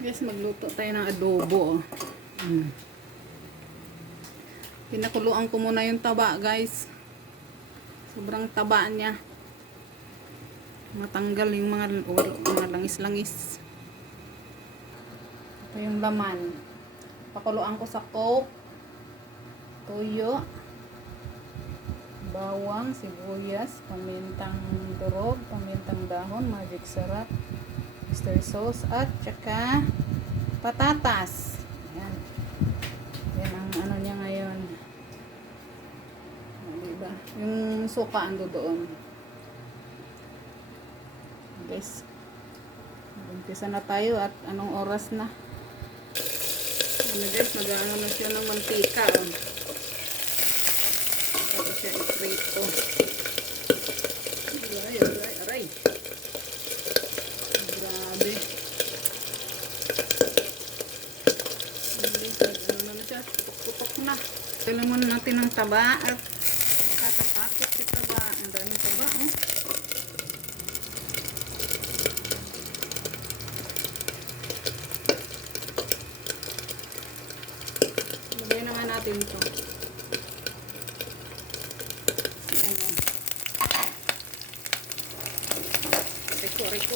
Guys, magluto tayo ng adobo. Pinakuluan ko muna yung taba, guys. Sobrang taba niya. Matanggal yung mga langis-langis. Ito yung laman. Pakuluan ko sa coke, toyo, bawang, sibuyas, pamintang durog, pamintang dahon, magic sarap, oyster sauce, at saka patatas. Ayan. Yan ang ano niya ngayon. Diba? Yung suka ando doon. Guys, umpisa na tayo at anong oras na? Ano guys, mag-ano na siya ng mantika. Tapos siya i-prito. Aray, aray, aray. Grabe. Ano na siya? Tutok-tutok na. Kailan muna natin ng taba at kakapakit si taba. Ang daming taba, oh. Lagyan naman natin ito. Reko.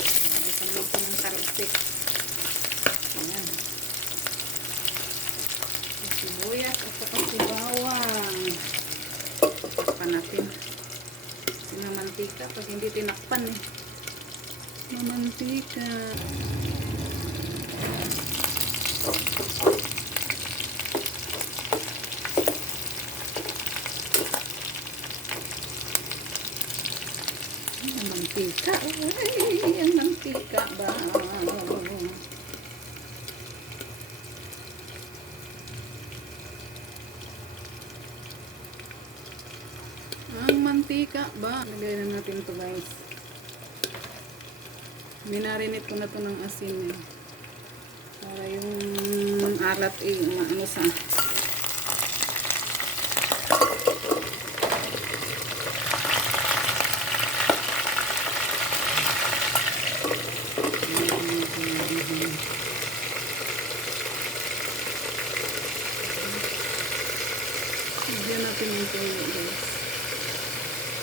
Lagyan naman ito ng talsik. Ayan. Sibuyas at saka si bawang. Takpan natin. Sinamantika pag hindi tinakpan eh. Mamantika. Mantika. Ay, ang mantika ba? Ang mantika ba? Lagay na natin ito guys. Minarinate ko na ito ng asin. Para yung alat ano sa bigyan natin yung tuyo guys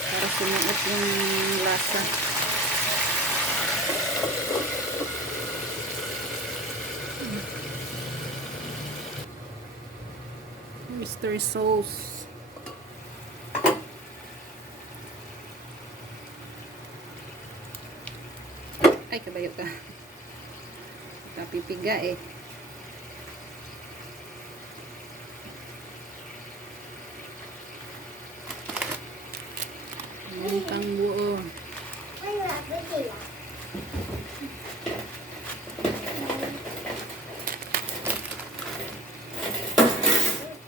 para sumuot yung lasa. Oyster sauce. Ay, kabayo ka. Kapipiga eh. Mantang buo.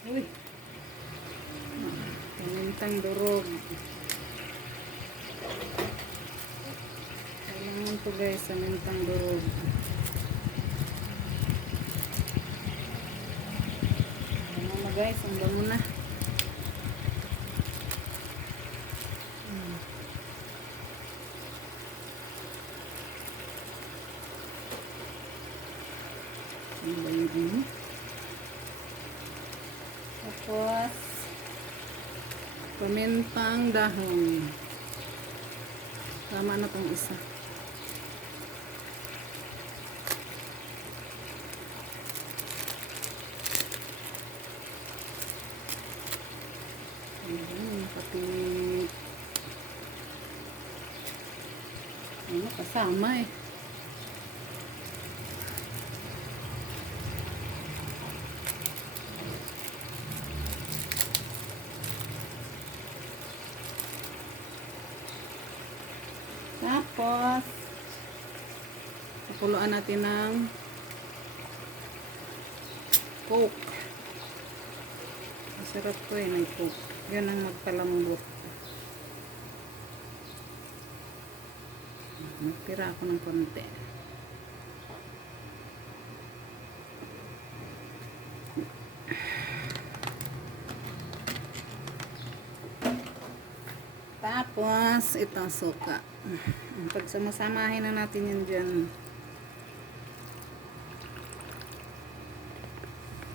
Uy. Mantang durog. Kailangan to guys sa mantang durog. Ano na guys, ang bango na. Ano ba yung ano? Tapos pamintang dahon. Tama na tong isa. Ayan, kapit. Ano, kasama eh. Tapos, pakuluan natin ng coke. Masarap to eh, ng coke. Yan ang magpalambot. Magtira ako ng konti. Tapos, Tapos, ito suka. Pagsamasamahin na natin yan dyan.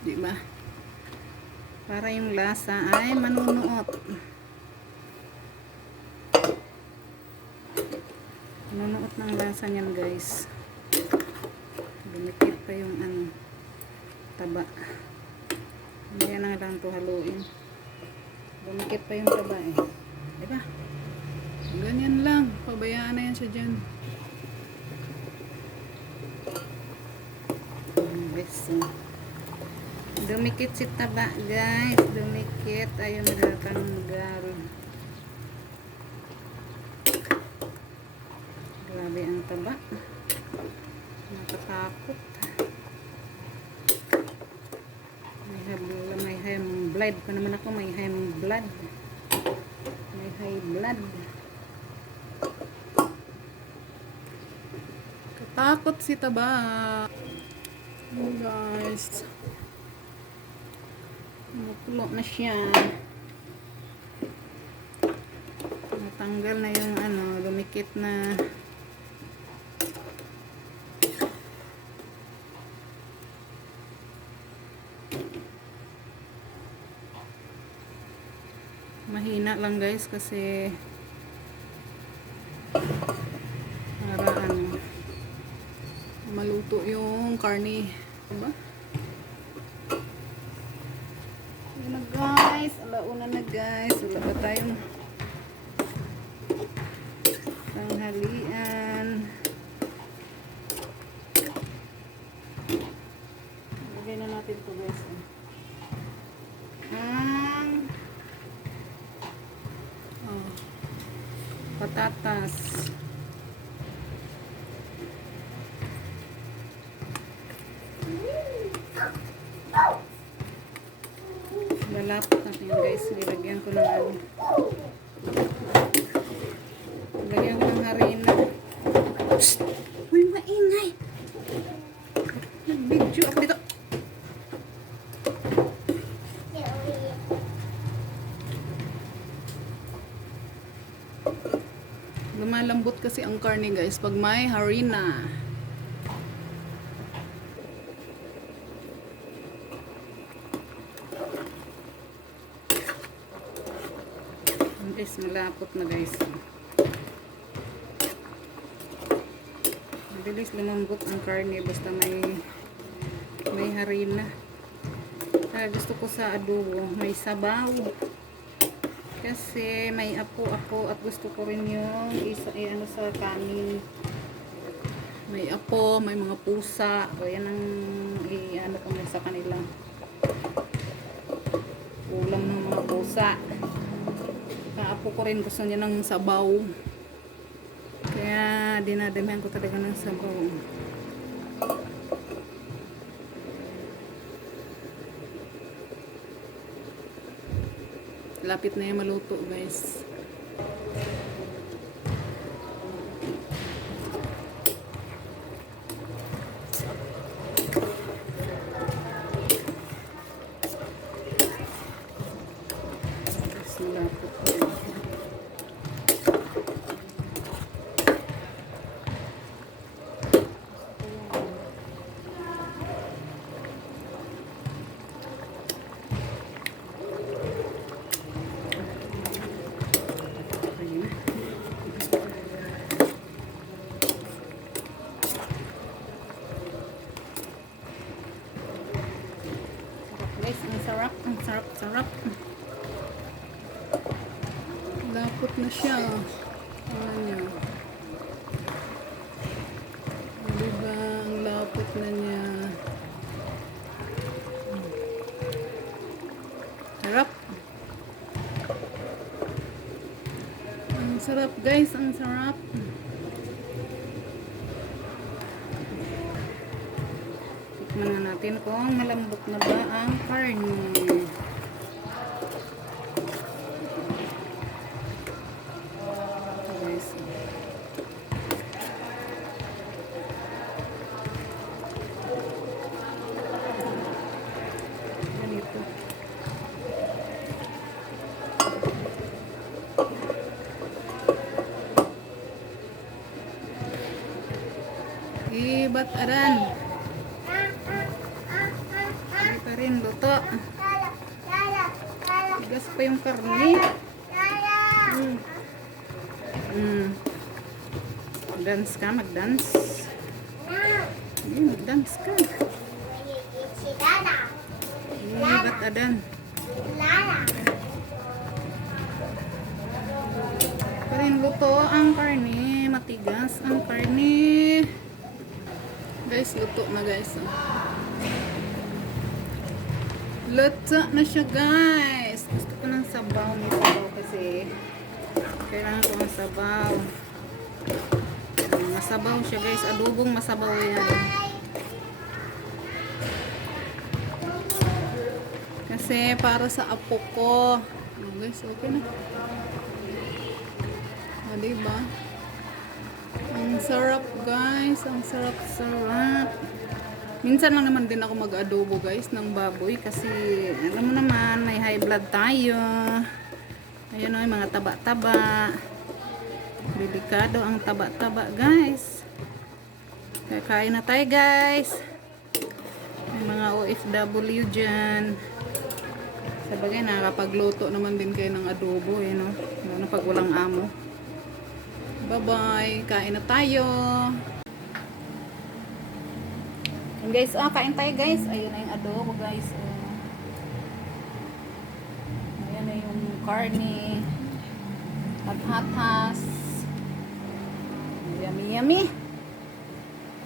Diba? Para yung lasa ay manunuot. Manunuot ng lasa niyan, guys. Dumikit pa yung taba. Hindi na lang ito haluin. Dumikit pa yung taba eh. Diba? Ganyan lang. Pabayaan na yan siya dyan. So, dumikit si taba, guys. Dumikit. Ayaw natatanggal. Grabe ang taba. Nakatakot. May high blood pa naman ako. May high blood. May high blood. Katakot si taba. Oh, guys. Nakulo na siya. Natanggal na yung lumikit na. Mahina lang, guys, kasi para maluto yung karne. Diba? Yun na, guys. Alauna na, guys. Wala pa tayong tanghalian. Lagay na natin ito, guys. Patatas. Lalapot natin, guys. Nilagyan ko ng Lagyan ko ng harina. Psst! Uy, maingay! Nag-video ako dito. Lumalambot kasi ang karne, guys, pag may harina. Guys, malapot na, guys. Mabilis lumambot ang karne basta may harina. Kaya gusto ko sa adobo may sabaw. Kasi may apo ako at gusto ko rin yung sa kanin. May apo, may mga pusa. O yan ang ko sa kanila. Ulam ng mga pusa. Kaapo ko rin gusto niya ng sabaw. Kaya dinadamihan ko talaga ng sabaw. Lapit na yung maluto, guys. Malapot na. Guys, ang sarap. Lapot na siya. Ayan. Diba, ang lapot na niya. Sarap. Ang sarap, guys, ang sarap. Tikman na natin kung malambot na ba ang karne. Guys. Ganito. Ba't aran? Hindi pa rin luto. Tigas pa yung karne. Dance ka, mag-dance. Mag-dance ka. Ba't adan? Pa rin luto ang karne. Matigas ang karne. Guys, luto na guys. Luto na siya guys. Gusto ko ng sabaw nito kasi kailangan ko ng sabaw. Masabaw siya guys. Adobong masabaw yan. Kasi para sa apo ko. Guys, okay na. Diba? Ang sarap guys. Ang sarap-sarap. Minsan lang naman din ako mag-adobo guys ng baboy kasi alam mo naman may high blood tayo. Ayun o, yung mga taba-taba. Delikado ang taba-taba guys. Kaya kain na tayo guys. May mga OFW dyan. Sabagay nakakapagluto naman din kayo ng adobo eh no. Lalo pag walang amo. Bye bye. Kain na tayo. And guys, kain tayo guys. Ayun na yung adobo guys. Ayan na yung karne. Hat-hatas. Yummy, yummy.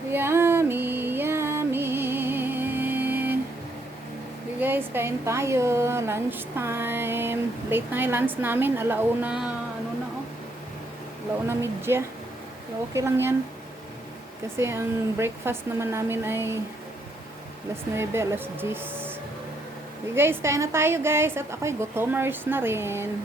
Yummy, yummy. Okay guys, kain tayo. Lunch time. Late na yung lunch namin. Alauna, ano na oh. Alauna media. Okay lang yan. Kasi ang breakfast naman namin ay alas 9, alas 10. Okay guys, kain na tayo guys. At ako'y gutomers na rin.